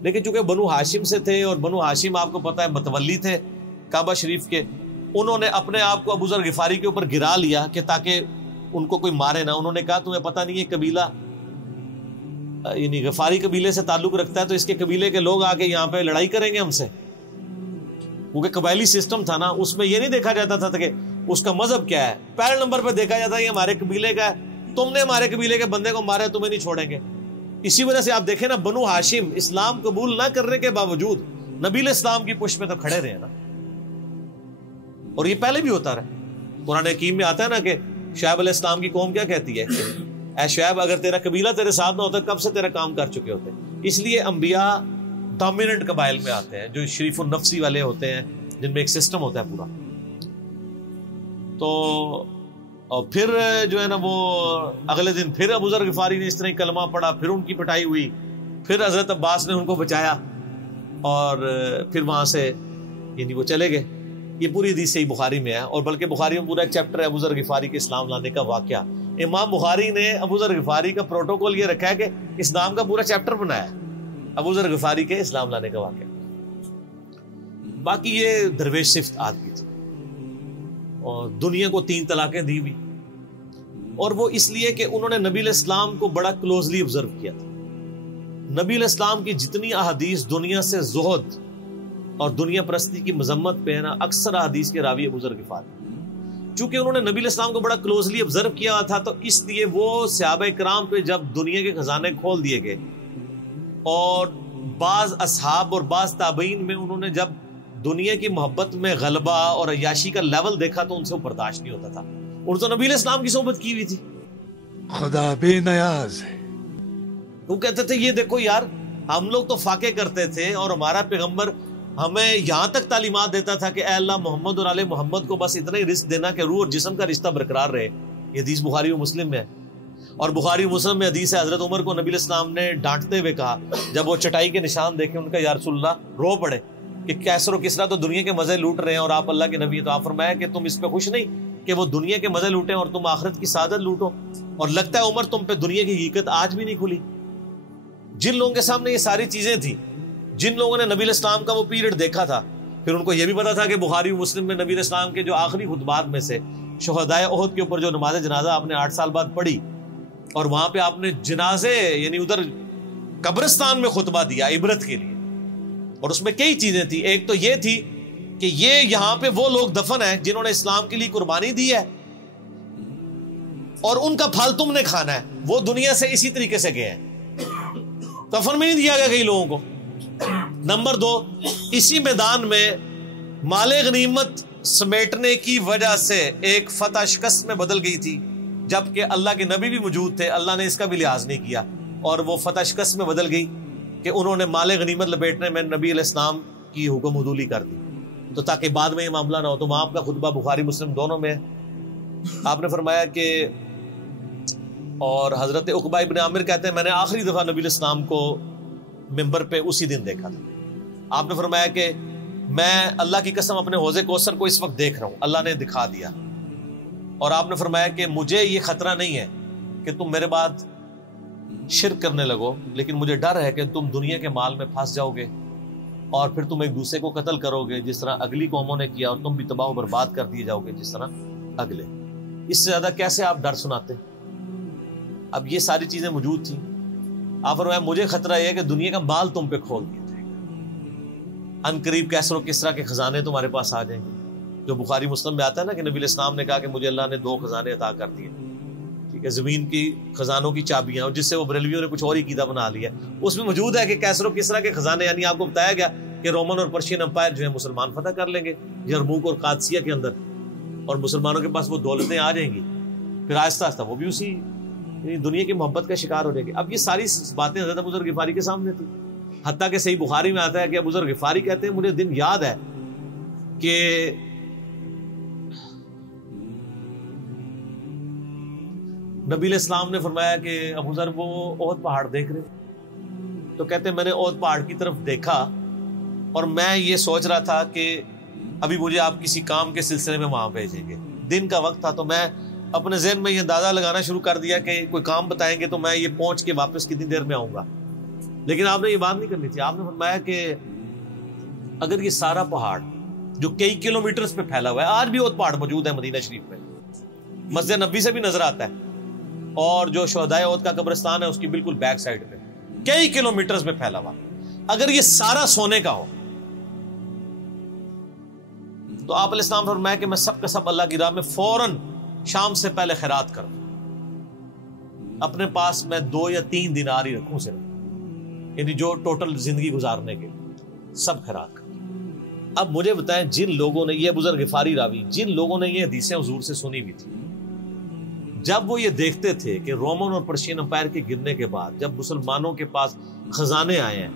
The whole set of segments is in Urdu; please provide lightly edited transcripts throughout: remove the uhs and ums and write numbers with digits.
لیکن چونکہ بنو ہاشم سے تھے اور بنو ہاشم آپ کو پتا ہے متولی تھے کعبہ شریف کے، انہوں نے اپنے آپ کو ابو ذر غفاری کے اوپر گرا لیا کہ تاکہ ان کو کوئی مارے نہ. انہوں نے کہا تمہیں پتہ نہیں ہے قبیلہ یعنی غفاری قبیلے سے تعلق رکھتا ہے تو اس کے قبیلے کے لوگ آ کے یہاں پہ لڑائی کریں گے ہم سے. کیونکہ قبائلی سسٹم تھا نا، اس میں یہ نہیں دیکھا جاتا تھا کہ اس کا مذہب کیا ہے، پہلے نمبر پہ دیکھا جاتا ہے یہ ہمارے قبیلے کا ہے، تم نے ہمارے قبیلے کے بندے کو مارا ہے تمہیں نہیں چھوڑیں گے. اسی وجہ سے آپ دیکھیں نا بنو ہاشم اسلام قبول نہ کرنے کے باوجود نبی علیہ السلام کی پشت میں تو کھڑے رہے نا، اور یہ پہلے بھی ہوتا رہا. قرآن حکیم میں آتا ہے نا کہ شعیب علیہ السلام کی قوم کیا کہتی ہے کہ اے شعیب اگر تیرا قبیلہ تیرے ساتھ نہ ہوتا کب سے تیرا کام کر چکے ہوتے. اس لیے انبیاء ڈومیننٹ قبائل میں آتے ہیں جو شریف النفسی والے ہوتے ہیں، جن میں ایک سسٹم ہوتا ہے پورا. تو اور پھر جو ہے نا وہ اگلے دن پھر ابو ذر غفاری نے اس طرح کلمہ پڑھا، پھر ان کی پٹائی ہوئی، پھر حضرت عباس نے ان کو بچایا اور پھر وہاں سے یعنی وہ چلے گئے. یہ پوری حدیث صحیح بخاری میں ہے، اور بلکہ بخاری میں پورا ایک چیپٹر ہے ابو ذر غفاری کے اسلام لانے کا واقعہ. امام بخاری نے ابو ذر غفاری کا پروٹوکول یہ رکھا ہے کہ اسلام کا پورا چیپٹر بنایا ہے ابو ذر غفاری کے اسلام لانے کا واقعہ. باقی یہ درویش صفت آدمی تھی اور دنیا کو 3 طلاقیں دی ہوئی، اور وہ اس لیے کہ انہوں نے نبی علیہ السلام کو بڑا کلوزلی آبزرو کیا تھا. نبی علیہ السلام کی جتنی احادیث دنیا سے زہد اور دنیا پرستی کی مذمت پہ ہے نا، اکثر احادیث کے راوی ابو ذر غفاری. چونکہ انہوں نے نبی علیہ السلام کو بڑا کلوزلی آبزرو کیا تھا تو اس لیے وہ صحابہ کرام پہ جب دنیا کے خزانے کھول دیے گئے، اور بعض اصحاب اور بعض تابعین میں انہوں نے جب دنیا کی محبت میں غلبہ اور عیاشی کا لیول دیکھا تو ان سے وہ برداشت نہیں ہوتا تھا. اور تو نبی علیہ السلام کی صحبت کی ہوئی تھی، خدا بے نیاز ہے. وہ کہتے تھے یہ دیکھو یار ہم لوگ تو فاقے کرتے تھے اور ہمارا پیغمبر ہمیں یہاں تک تعلیمات دیتا تھا کہ اے اللہ محمد اور آل محمد کو بس اتنا ہی رزق دینا کہ روح اور جسم کا رشتہ برقرار رہے. یہ حدیث بخاری و مسلم میں ہے، اور بخاری و مسلم میں حدیث ہے حضرت عمر کو نبی علیہ السلام نے ڈانٹتے ہوئے کہا جب وہ چٹائی کے نشان دیکھے، ان کا یا رسول اللہ رو پڑے کہ کیسر و کسرا تو دنیا کے مزے لوٹ رہے ہیں اور آپ اللہ کے نبی. تو آپ فرمایا کہ تم اس پہ خوش نہیں کہ وہ دنیا کے مزے لوٹیں اور تم آخرت کی سعادت لوٹو. اور لگتا ہے عمر تم پہ دنیا کی حقیقت آج بھی نہیں کھلی. جن لوگوں کے سامنے یہ ساری چیزیں تھیں، جن لوگوں نے نبی علیہ السلام کا وہ پیریڈ دیکھا تھا، پھر ان کو یہ بھی پتا تھا کہ بخاری و مسلم میں نبی علیہ السلام کے جو آخری خطبات میں سے شہدائے احد کے اوپر جو نماز جنازہ آپ نے 8 سال بعد پڑھی، اور وہاں پہ آپ نے جنازے یعنی ادھر قبرستان میں خطبہ دیا عبرت کے لیے، اور اس میں کئی چیزیں تھیں. ایک تو یہ تھی کہ یہ یہاں پہ وہ لوگ دفن ہیں جنہوں نے اسلام کے لیے قربانی دی ہے اور ان کا پھل تم نے کھانا ہے. وہ دنیا سے اسی طریقے سے گئے ہیں، کفن میں نہیں دیا گیا کئی لوگوں کو. نمبر 2، اسی میدان میں مال غنیمت سمیٹنے کی وجہ سے ایک فتح شکست میں بدل گئی تھی، جبکہ اللہ کے نبی بھی موجود تھے. اللہ نے اس کا بھی لحاظ نہیں کیا اور وہ فتح شکست میں بدل گئی کہ انہوں نے مال غنیمت لپیٹنے میں نبی علیہ السلام کی حکم حدولی کر دی، تو تاکہ بعد میں یہ معاملہ نہ ہو. تو وہاں آپ کا خطبہ بخاری مسلم دونوں میں آپ نے فرمایا کہ اور حضرت عقبہ ابن عامر کہتے ہیں میں نے آخری دفعہ نبی علیہ السلام کو ممبر پہ اسی دن دیکھا تھا. آپ نے فرمایا کہ میں اللہ کی قسم اپنے حوض کوثر کو اس وقت دیکھ رہا ہوں، اللہ نے دکھا دیا. اور آپ نے فرمایا کہ مجھے یہ خطرہ نہیں ہے کہ تم میرے بعد شرک کرنے لگو، لیکن مجھے ڈر ہے کہ تم دنیا کے مال میں پھنس جاؤ گے اور پھر تم ایک دوسرے کو قتل کرو گے جس طرح اگلی قوموں نے کیا، اور تم بھی تباہ و برباد کر دیے جاؤ گے جس طرح اگلے. اس سے زیادہ کیسے آپ ڈر سناتے؟ اب یہ ساری چیزیں موجود تھیں. آپ فرمایا مجھے خطرہ یہ ہے کہ دنیا کا مال تم پہ کھول دیا جائے گا، ان قریب کیسر و کسرا کے خزانے تمہارے پاس آ جائیں گے. جو بخاری مسلم میں آتا ہے نا کہ نبی علیہ السلام نے کہا کہ مجھے اللہ نے 2 خزانے عطا کر دیے، ٹھیک ہے، زمین کی خزانوں کی چابیاں، اور جس سے وہ بریلویوں نے کچھ اور ہی قیدا بنا لیا. اس میں موجود ہے کہ کیسر و کسرا کے خزانے، یعنی آپ کو بتایا گیا کہ رومن اور پرشین امپائر جو ہے مسلمان فتح کر لیں گے یرموک اور قادسیہ کے اندر، اور مسلمانوں کے پاس وہ دولتیں آ جائیں گی. پھر آہستہ آہستہ وہ بھی اسی دنیا کی محبت کا شکار ہو جائے گی. اب یہ ساری باتیں حضرت ابو ذر غفاری کے سامنے تھی، حتیٰ کہ صحیح بخاری میں آتا ہے کہ ابو ذر غفاری کہتے ہیں مجھے دن یاد ہے کہ نبی علیہ السلام نے فرمایا کہ ابو ذر وہ احد پہاڑ دیکھ رہے، تو کہتے ہیں میں نے احد پہاڑ کی طرف دیکھا اور میں یہ سوچ رہا تھا کہ ابھی مجھے آپ کسی کام کے سلسلے میں وہاں بھیجیں گے. دن کا وقت تھا تو میں اپنے ذہن میں یہ اندازہ لگانا شروع کر دیا کہ کوئی کام بتائیں گے تو میں یہ پہنچ کے واپس کتنی دیر میں آؤں گا. لیکن آپ نے یہ بات نہیں کرنی تھی. آپ نے فرمایا کہ اگر یہ سارا پہاڑ جو کئی کلومیٹرز پہ پھیلا ہوا ہے, آج بھی وہ پہاڑ موجود ہے مدینہ شریف میں, مسجد نبوی سے بھی نظر آتا ہے, اور جو شہدائے احد کا قبرستان ہے اس کی بالکل بیک سائڈ پہ کئی کلومیٹرز پہ پھیلا ہوا, اگر یہ سارا سونے کا ہو تو آپ علیہ السلام فرمایا کہ میں سب کا سب اللہ کی راہ میں فوراً شام سے پہلے خیرات کروں, اپنے پاس میں 2 یا 3 دینار ہی رکھوں صرف, یعنی جو ٹوٹل زندگی گزارنے کے سب خیرات کروں. اب مجھے بتائیں, جن لوگوں نے, یہ بزرگ غفاری راوی, جن لوگوں نے یہ حدیثیں حضور سے سنی ہوئی تھی, جب وہ یہ دیکھتے تھے کہ رومن اور پرشین امپائر کے گرنے کے بعد جب مسلمانوں کے پاس خزانے آئے ہیں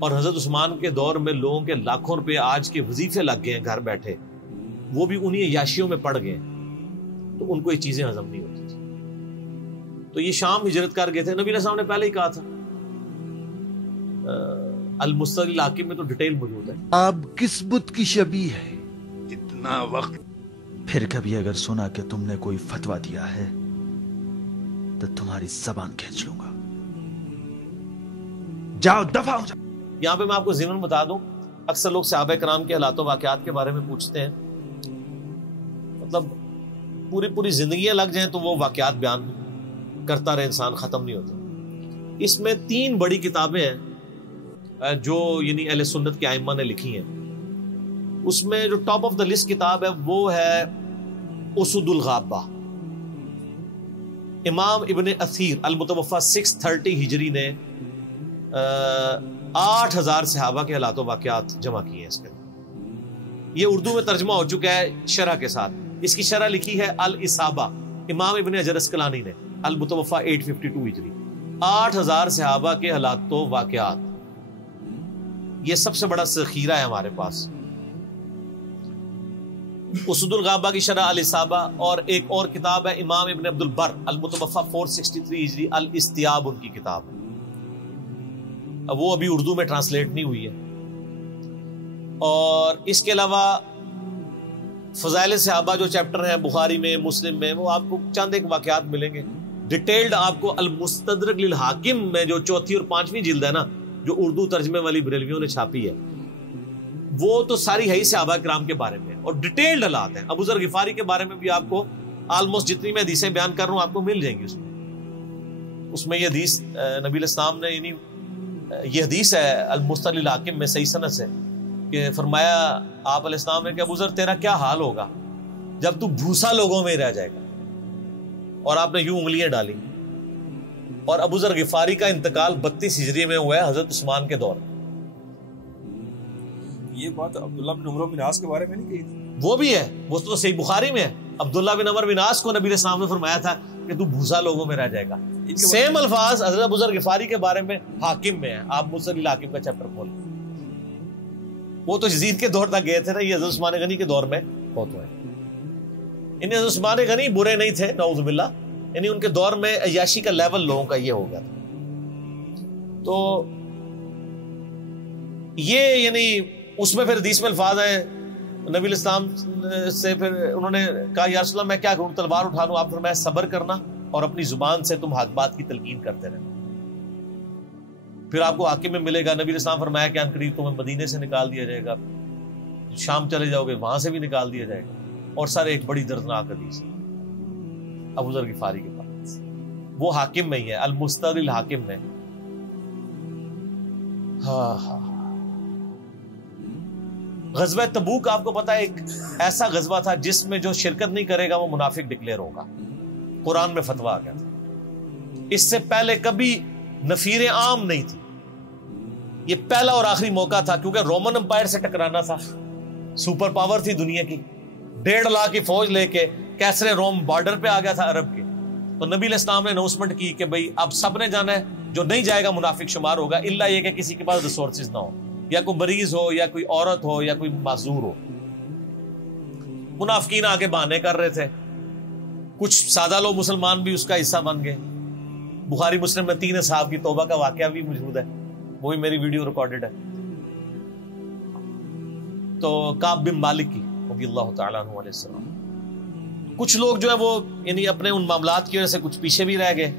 اور حضرت عثمان کے دور میں لوگوں کے لاکھوں روپے آج کے وظیفے لگ گئے ہیں گھر بیٹھے, وہ بھی انہی عیاشیوں میں پڑ گئے, تو ان کو یہ چیزیں ہضم نہیں ہوتی تھی. تو یہ شام ہجرت کر گئے تھے. نبی علیہ السلام نے پہلے ہی کہا تھا, المستدرک الحاکم میں تو ڈیٹیل موجود ہے. آپ کس بت کی شبیہ ہے اتنا وقت. پھر کبھی اگر سنا کہ تم نے کوئی فتویٰ دیا ہے تو تمہاری زبان کھینچ لوں گا. جاؤ دفع ہو جاؤ. یہاں پہ میں آپ کو ضمن بتا دوں, اکثر لوگ صحابہ کرام کے حالات و واقعات کے بارے میں پوچھتے ہیں, مطلب پوری زندگیاں لگ جائیں تو وہ واقعات بیان کرتا رہے انسان, ختم نہیں ہوتا. اس میں 3 بڑی کتابیں ہیں جو یعنی اہل سنت کے ائمہ نے لکھی ہیں. اس میں جو ٹاپ آف دا لسٹ کتاب ہے وہ ہے اسد الغابہ. امام ابن اثیر المتوفی 630 ہجری نے 8000 صحابہ کے حالات و واقعات جمع کیے ہیں اس کے. یہ اردو میں ترجمہ ہو چکا ہے شرح کے ساتھ. اس کی شرح لکھی ہے الاصابہ امام ابن حجر اسقلانی نے, المتوفی 852 ہجری. 8000 صحابہ کے حالات و واقعات, یہ سب سے بڑا ذخیرہ ہے ہمارے پاس. اسد الغابہ کی شرح الاصابہ, اور ایک اور کتاب ہے امام ابن عبد البر المتوفی 463 ہجری الاستیاب ان کی کتاب ہے. اب وہ ابھی اردو میں ٹرانسلیٹ نہیں ہوئی ہے. اور اس کے علاوہ فضائل صحابہ جو چیپٹر ہیں بخاری میں, مسلم میں, وہ آپ کو چند ایک واقعات ملیں گے. ڈیٹیلڈ آپ کو المستدرک للحاکم میں جو 4تھی اور 5ویں جلد ہے نا, جو اردو ترجمے والی بریلویوں نے چھاپی ہے, وہ تو ساری ہے ہی صحابہ کرام کے بارے میں, اور ڈیٹیلڈ حالات ہیں. ابو ذر غفاری کے بارے میں بھی آپ کو آلموسٹ جتنی میں حدیثیں بیان کر رہا ہوں آپ کو مل جائیں گی. اس میں یہ حدیث نبی علیہ السلام نے, یعنی یہ حدیث ہے المستدرک للحاکم میں صحیح سند سے, کہ فرمایا آپ علیہ السلام نے کہ ابو ذر تیرا کیا حال ہوگا جب تو بھوسا لوگوں میں رہ جائے گا. اور آپ نے یوں انگلیاں ڈالی. اور ابو ذر غفاری کا انتقال 32 ہجری میں ہوا ہے حضرت عثمان کے دور. یہ بات عبداللہ بن عمر بن عاص کے بارے میں نہیں کہی تھی؟ وہ بھی ہے, وہ تو صحیح بخاری میں ہے. عبداللہ بن عمر بن عاص کو نبی علیہ السلام نے فرمایا تھا کہ تو بھوسا لوگوں میں رہ جائے گا. سیم الفاظ حضرت ابو ذر غفاری کے بارے میں حاکم میں ہے. آپ مستدرک الحاکم کا چیپٹر کھول, وہ تو یزید کے دور تک گئے تھے نا, یہ حضرت عثمان غنی کے دور میں بہت ہوئے. انہیں حضرت عثمان غنی برے نہیں تھے نعوذ باللہ, یعنی ان کے دور میں عیاشی کا لیول لوگوں کا یہ ہو گیا تھا. تو یہ یعنی اس میں پھر حدیث میں الفاظ ہیں نبی علیہ السلام سے, پھر انہوں نے کہا یا رسول اللہ میں کیا کروں, تلوار اٹھا لوں؟ آپ فرمایا صبر کرنا اور اپنی زبان سے تم حق بات کی تلقین کرتے رہنا, پھر آپ کو حاکم میں ملے گا. نبی علیہ السلام فرمایا کہ ان قریب تمہیں مدینے سے نکال دیا جائے گا, شام چلے جاؤ گے وہاں سے بھی نکال دیا جائے گا. اور سر ایک بڑی دردناک حدیث ابو ذر غفاری کے پاس, وہ حاکم میں ہی ہے, المستدرک الحاکم میں. ہاں غزوہ تبوک آپ کو پتا ہے ایک ایسا غزوہ تھا جس میں جو شرکت نہیں کرے گا وہ منافق ڈکلیئر ہوگا. قرآن میں فتویٰ آ گیا تھا. اس سے پہلے کبھی نفیر عام نہیں تھی, یہ پہلا اور آخری موقع تھا, کیونکہ رومن امپائر سے ٹکرانا تھا. سپر پاور تھی دنیا کی, 1.5 لاکھ کی فوج لے کے کیسرے روم بارڈر پہ آ گیا تھا عرب کے. تو نبی علیہ السلام نے اناؤنسمنٹ کی کہ بھئی اب سب نے جانا ہے, جو نہیں جائے گا منافق شمار ہوگا, الا یہ کہ کسی کے پاس ریسورسز نہ ہو, یا کوئی مریض ہو, یا کوئی عورت ہو, یا کوئی معذور ہو. منافقین آگے بہانے کر رہے تھے, کچھ سادہ لوگ مسلمان بھی اس کا حصہ بن گئے. بخاری مسلم میں 3 اصحاب کی توبہ کا واقعہ بھی موجود ہے, وہ بھی میری ویڈیو ریکارڈڈ ہے. تو کعب بن مالک کی رضی اللہ تعالیٰ عنہ علیہ السلام, کچھ لوگ جو ہے وہ یعنی اپنے ان معاملات کی وجہ سے کچھ پیچھے بھی رہ گئے.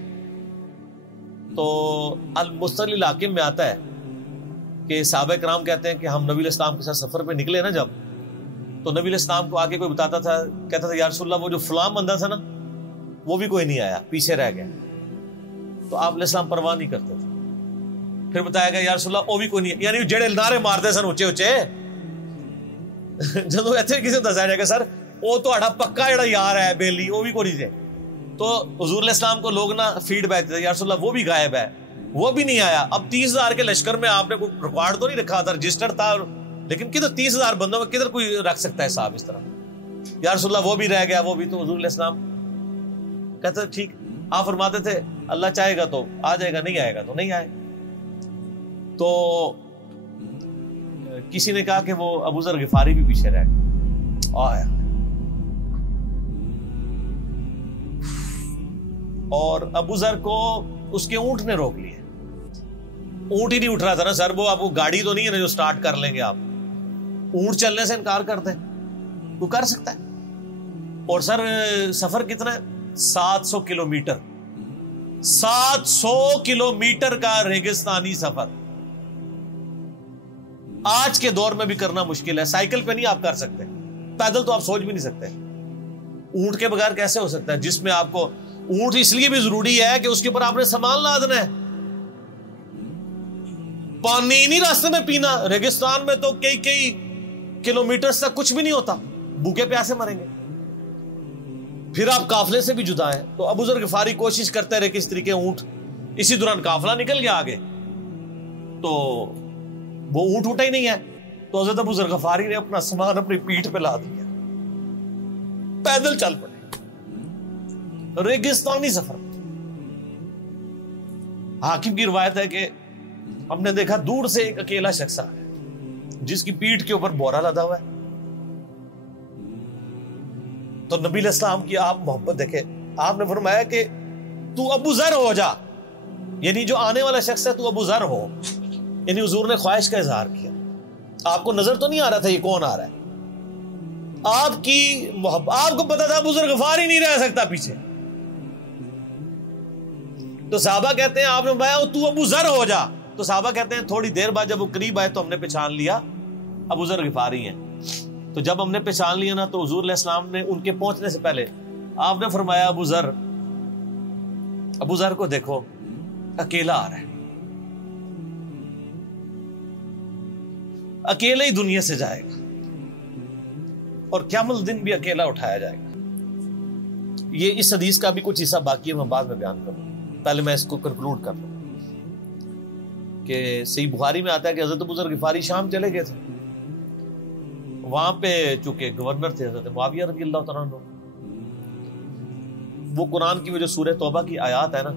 تو المستقل الحاکم میں آتا ہے کہ صحابہ کرام کہتے ہیں کہ ہم نبی علیہ السلام کے ساتھ سفر پہ نکلے نا جب، تو نبی علیہ السلام کو آگے کوئی بتاتا تھا، کہتا تھا یا رسول اللہ وہ جو فلاں بندہ تھا نا وہ بھی کوئی نہیں آیا، پیچھے رہ گیا. تو آپ علیہ السلام پرواہ نہیں کرتے تھے. پھر بتایا گیا یا رسول اللہ وہ بھی کوئی نہیں، یعنی جڑے نعرے مارتے سن اچے اچے جدو ایتھے کسی دسیا جائے گا سر وہ تہاڈا پکا جڑا یار ہے بیلی وہ بھی کوئی نہیں تھے. تو حضور علیہ السلام کو لوگ نا فیڈ بیک دیتے یا رسول اللہ وہ بھی غائب ہے، وہ بھی نہیں آیا. اب 30,000 کے لشکر میں آپ نے کوئی ریکارڈ تو نہیں رکھا تھا، رجسٹر تھا، لیکن کدھر 30,000 بندوں میں کدھر کوئی رکھ سکتا ہے صاحب اس طرح. یا رسول اللہ وہ بھی رہ گیا، وہ بھی. تو حضور علیہ السلام کہتے ٹھیک. آپ فرماتے تھے اللہ چاہے گا تو آ جائے گا، نہیں آئے گا تو نہیں آئے. تو کسی نے کہا کہ وہ ابو ذر غفاری بھی پیچھے رہ گیا آیا، اور ابو ذر کو اس کے اونٹ نے روک لیا. اونٹ ہی نہیں اٹھ رہا تھا نا سر، وہ آپ کو گاڑی تو نہیں ہے نا جو سٹارٹ کر لیں گے آپ. اونٹ چلنے سے انکار کرتے ہیں، وہ کر سکتا ہے. اور سر سفر کتنا ہے؟ 700 کلومیٹر. 700 کلومیٹر کا ریگستانی سفر آج کے دور میں بھی کرنا مشکل ہے. سائیکل پہ نہیں آپ کر سکتے، پیدل تو آپ سوچ بھی نہیں سکتے. اونٹ کے بغیر کیسے ہو سکتا ہے؟ جس میں آپ کو اونٹ اس لیے بھی ضروری ہے کہ اس کے اوپر آپ نے سامان لادنا ہے. پانی نہیں راستے میں پینا. ریگستان میں تو کئی کلومیٹر تک کچھ بھی نہیں ہوتا، بھوکے پیاسے مریں گے. پھر آپ قافلے سے بھی جدا ہیں. تو ابو ذر غفاری کوشش کرتے رہے کس طریقے اونٹ. اسی دوران قافلہ نکل گیا آگے، تو وہ اونٹ اٹھا ہی نہیں ہے. تو حضرت ابو ذر غفاری نے اپنا سامان اپنی پیٹھ پہ لاد دیا، پیدل چل پڑے. ریگستانی سفر. حاکم کی روایت ہے کہ ہم نے دیکھا دور سے ایک اکیلا شخص آیا جس کی پیٹھ کے اوپر بورا لدا ہوا ہے. تو نبی علیہ السلام کی آپ محبت دیکھے، آپ نے فرمایا کہ تو ابو ذر ہو جا، یعنی جو آنے والا شخص ہے تو ابو ذر ہو. یعنی حضور نے خواہش کا اظہار کیا. آپ کو نظر تو نہیں آ رہا تھا یہ کون آ رہا ہے، آپ کی محبت. آپ کو پتا تھا ابو ذر غفاری نہیں رہ سکتا پیچھے. تو صحابہ کہتے ہیں آپ نے فرمایا تو ابو ذر ہو جا. تو صحابہ کہتے ہیں تھوڑی دیر بعد جب وہ قریب آئے تو ہم نے پہچان لیا ابو ذر غفاری ہیں. تو جب ہم نے پہچان لیا نا تو حضور علیہ السلام نے ان کے پہنچنے سے پہلے آپ نے فرمایا ابو ذر کو دیکھو اکیلا آ رہا ہے، اکیلے ہی دنیا سے جائے گا اور قیامت دن بھی اکیلا اٹھایا جائے گا. یہ اس حدیث کا بھی کچھ حصہ باقی ہے، میں بعد میں بیان کروں. پہلے میں اس کو کنکلوڈ کر لوں کہ صحیح بخاری میں آتا ہے کہ حضرت ابو ذر غفاری شام چلے گئے تھے. وہاں پہ چونکہ گورنر تھے حضرت معاویہ رضی اللہ تعالیٰ عنہ. وہ قرآن کی وہ جو سورہ توبہ کی آیات ہے نا،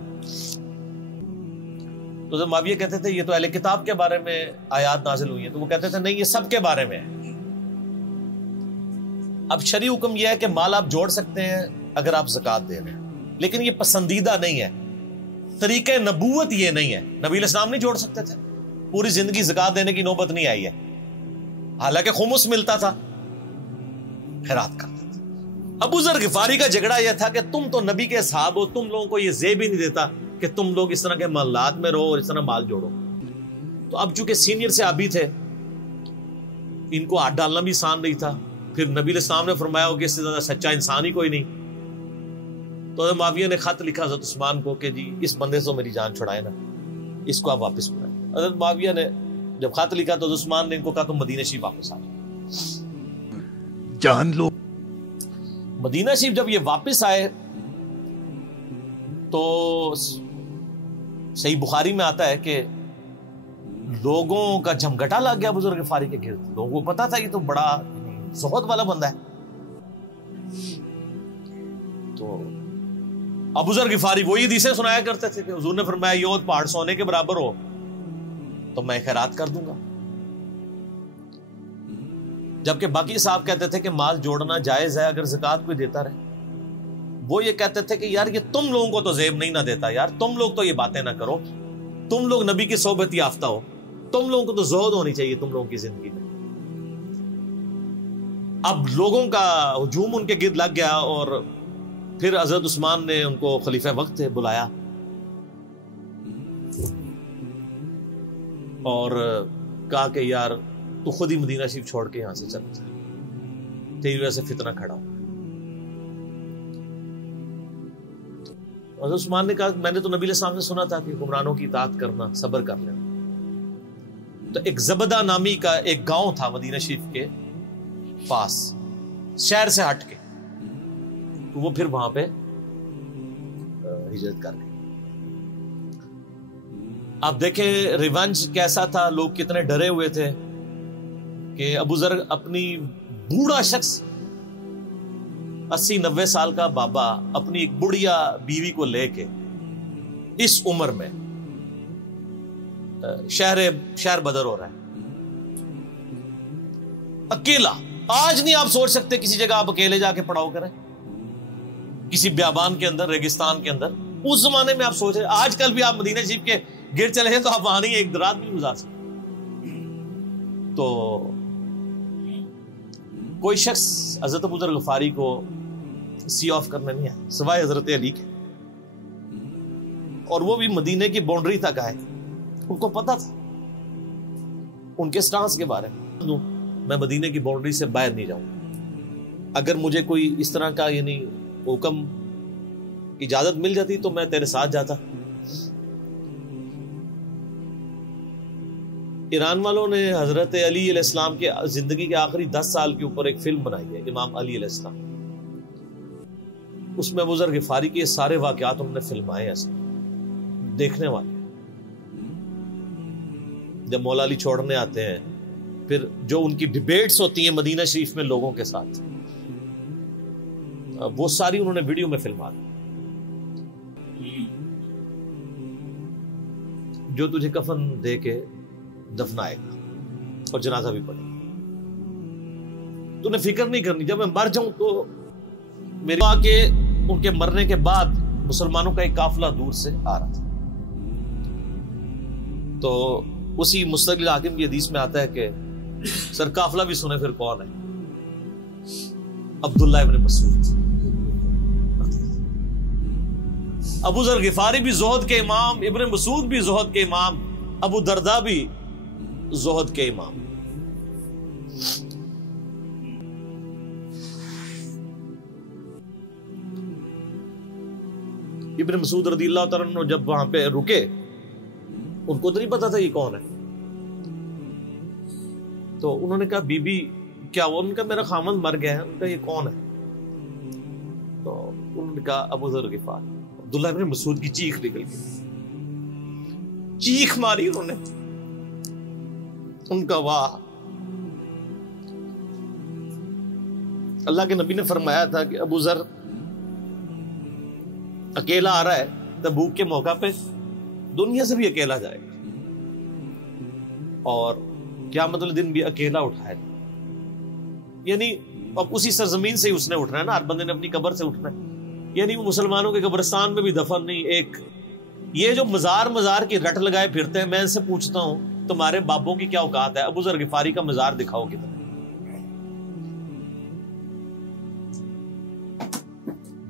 تو حضرت معاویہ کہتے تھے یہ تو اہل کتاب کے بارے میں آیات نازل ہوئی ہیں. تو وہ کہتے تھے نہیں، یہ سب کے بارے میں ہے. اب شرعی حکم یہ ہے کہ مال آپ جوڑ سکتے ہیں اگر آپ زکوٰۃ دے رہے ہیں، لیکن یہ پسندیدہ نہیں ہے. طریقہ نبوت یہ نہیں ہے. نبی علیہ السلام نہیں جوڑ سکتے تھے، پوری زندگی زکوٰۃ دینے کی نوبت نہیں آئی ہے، حالانکہ خمس ملتا تھا، خیرات کرتے تھے. ابو ذر غفاری کا جھگڑا یہ تھا کہ تم تو نبی کے اصحاب ہو، تم لوگوں کو یہ زیب ہی نہیں دیتا کہ تم لوگ اس طرح کے محلات میں رہو اور اس طرح مال جوڑو. تو اب چونکہ سینئر صحابی تھے، ان کو ہاتھ ڈالنا بھی آسان نہیں تھا. پھر نبی علیہ السلام نے فرمایا ہو کہ اس سے زیادہ سچا انسان ہی کوئی نہیں. تو حضرت معاویہ نے خط لکھا حضرت عثمان کو کہ جی اس بندے سے میری جان چھڑائے نا، اس کو آپ واپس بلائیں. حضرت معاویہ نے جب خط لکھا تو حضرت عثمان نے ان کو کہا تم مدینہ شریف واپس آ جاؤ. جان لو. مدینہ شریف جب یہ واپس آئے تو صحیح بخاری میں آتا ہے کہ لوگوں کا جھمگٹا لگ گیا ابو ذر غفاری کے گرد. لوگوں کو پتا تھا یہ تو بڑا زہد والا بندہ ہے. تو ابو ذر غفاری وہی حدیثیں سنایا کرتے تھے کہ حضور نے فرمایا یہ پہاڑ سونے کے برابر ہو تو میں خیرات کر دوں گا. جبکہ باقی صاحب کہتے تھے کہ مال جوڑنا جائز ہے اگر زکوٰۃ کوئی دیتا رہے. وہ یہ کہتے تھے کہ یار یہ تم لوگوں کو تو زیب نہیں نہ دیتا، یار تم لوگ تو یہ باتیں نہ کرو، تم لوگ نبی کی صحبت یافتہ ہو، تم لوگوں کو تو زہد ہونی چاہیے تم لوگوں کی زندگی میں. اب لوگوں کا ہجوم ان کے گرد لگ گیا اور پھر حضرت عثمان نے ان کو خلیفہ وقت بلایا اور کہا کہ یار تو خود ہی مدینہ شریف چھوڑ کے یہاں سے چلا جا، تیری وجہ سے فتنہ کھڑا ہو۔ حضرت عثمان نے کہا میں نے تو نبی علیہ السلام سے سنا تھا کہ حکمرانوں کی اطاعت کرنا، صبر کر لینا۔ تو ایک زبدہ نامی کا ایک گاؤں تھا مدینہ شریف کے پاس، شہر سے ہٹ کے، تو وہ پھر وہاں پہ ہجرت کر گئے۔ آپ دیکھیں ریونج کیسا تھا، لوگ کتنے ڈرے ہوئے تھے کہ ابو ذر اپنی بوڑھا شخص 80-90 سال کا بابا اپنی ایک بڑھیا بیوی کو لے کے اس عمر میں شہر بدر ہو رہا ہے اکیلا۔ آج نہیں آپ سوچ سکتے کسی جگہ آپ اکیلے جا کے پڑاؤ کریں، کسی بیابان کے اندر، ریگستان کے اندر۔ اس زمانے میں آپ سوچ رہے، آج کل بھی آپ مدینہ شریف کے گر چلے ہیں تو آپ وہاں نہیں ایک رات بھی گزار سکتے۔ تو کوئی شخص حضرت ابو ذر غفاری کو سی آف کرنے نہیں آیا سوائے حضرت علی کے، اور وہ بھی مدینے کی باؤنڈری تک آئے۔ ان کو پتا تھا ان کے سٹانس کے بارے میں مدینے کی باؤنڈری سے باہر نہیں جاؤں، اگر مجھے کوئی اس طرح کا یعنی حکم اجازت مل جاتی تو میں تیرے ساتھ جاتا۔ ایران والوں نے حضرت علی علیہ السلام کے زندگی کے آخری 10 سال کے اوپر ایک فلم بنائی ہے، امام علی علیہ السلام۔ اس میں ابو ذر غفاری کے سارے واقعات انہوں نے فلمائے ہیں، دیکھنے والے۔ جب مولا علی چھوڑنے آتے ہیں، پھر جو ان کی ڈیبیٹس ہوتی ہیں مدینہ شریف میں لوگوں کے ساتھ، وہ ساری انہوں نے ویڈیو میں فلما دی۔ جو تجھے کفن دے کے دفنائے گا اور جنازہ بھی پڑے گا، تو نے فکر نہیں کرنی، جب میں مر جاؤں تو میرے آ کے ان کے مرنے کے بعد مسلمانوں کا ایک قافلہ دور سے آ رہا تھا۔ تو اسی مستقل حاکم کی حدیث میں آتا ہے کہ سر قافلہ بھی سنے پھر کون ہے؟ عبداللہ ابن مسعود۔ ابو ذر غفاری بھی زہد کے امام، ابن مسعود بھی زہد کے امام، ابو دردہ بھی زہد کے امام۔ ابن مسعود رضی اللہ تعالیٰ عنہ جب وہاں پہ رکے، ان کو تو نہیں پتا تھا یہ کون ہے، تو انہوں نے کہا بی بی کیا وہ؟ ان کا میرا خامند مر گیا ہے۔ ان کا یہ کون ہے؟ تو انہوں نے کہا ابو ذر غفاری۔ عبداللہ ابن مسعود کی چیخ نکل گئی، چیخ ماری انہوں نے، ان کا واہ۔ اللہ کے نبی نے فرمایا تھا کہ ابو ذر اکیلا آ رہا ہے تبوک کے موقع پہ، دنیا سے بھی اکیلا جائے گا، اور قیامت الدن بھی اکیلا اٹھائے گا۔ یعنی اب اسی سرزمین سے ہی اس نے اٹھنا ہے نا، ہر بندے نے اپنی قبر سے اٹھنا ہے، یعنی وہ مسلمانوں کے قبرستان میں بھی دفن نہیں۔ ایک یہ جو مزار کی رٹ لگائے پھرتے ہیں، میں ان سے پوچھتا ہوں تمہارے بابوں کی کیا اوقات ہے؟ ابو ذر غفاری کا مزار دکھاؤ کدھر؟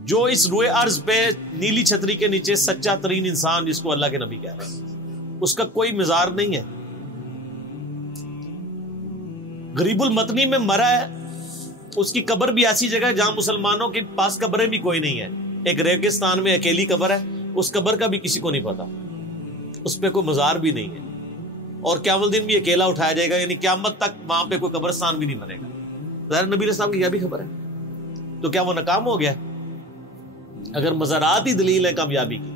جو اس روئے ارض پہ نیلی چھتری کے نیچے سچا ترین انسان جس کو اللہ کے نبی کہہ رہے ہیں، اس کا کوئی مزار نہیں ہے۔ غریب المتنی میں مرا ہے، اس کی قبر بھی ایسی جگہ ہے جہاں مسلمانوں کے پاس قبریں بھی کوئی نہیں ہے، ایک ریگستان میں اکیلی قبر ہے، اس قبر کا بھی کسی کو نہیں پتا، اس پہ کوئی مزار بھی نہیں ہے، اور قیامت الدین بھی اکیلا اٹھایا جائے گا، یعنی قیامت تک وہاں پہ کوئی قبرستان بھی نہیں بنے گا۔ ظاہر نبی علیہ السلام کی یہ بھی خبر ہے، تو کیا وہ ناکام ہو گیا؟ اگر مزارات ہی دلیل ہے کامیابی کی،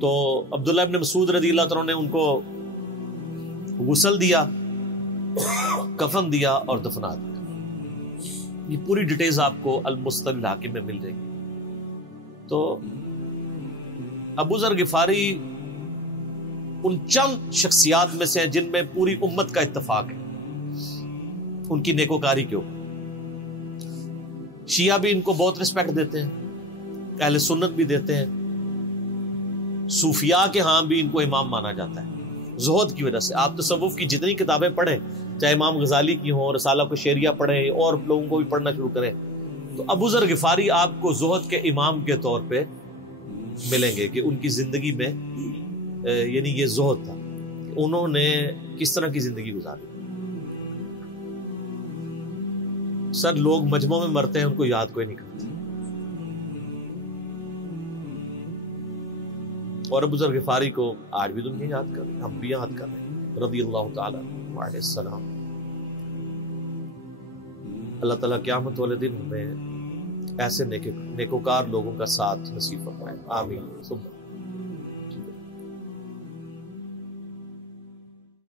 تو عبداللہ ابن مسعود رضی اللہ تعالیٰ نے ان کو غسل دیا، کفن دیا اور دفنا دیا۔ یہ پوری ڈیٹیلز آپ کو المستقل حاکم میں مل جائے گی۔ تو ابو ذر غفاری ان چند شخصیات میں سے ہیں جن میں پوری امت کا اتفاق ہے ان کی نیکوکاری کے اوپر۔ شیعہ بھی ان کو بہت رسپیکٹ دیتے ہیں، اہل سنت بھی دیتے ہیں، صوفیاء کے ہاں بھی ان کو امام مانا جاتا ہے زہد کی وجہ سے۔ آپ تصوف کی جتنی کتابیں پڑھیں، چاہے امام غزالی کی ہوں، رسالہ کو شیریہ پڑھیں، اور لوگوں کو بھی پڑھنا شروع کریں، تو ابو ذر غفاری آپ کو زہد کے امام کے طور پہ ملیں گے کہ ان کی زندگی میں یعنی یہ زہد تھا، انہوں نے کس طرح کی زندگی گزاری. سر لوگ مجمع میں مرتے ہیں، ان کو یاد کوئی نہیں کرتا. اور ابو ذر غفاری کو آج بھی دنیا یاد کر رہے ہیں، ہم بھی یاد کر رہے ہیں رضی اللہ تعالی علیہ السلام. اللہ تعالیٰ قیامت والے دن ہمیں ایسے نیکوکار لوگوں کا ساتھ نصیب فرمائے. آمین.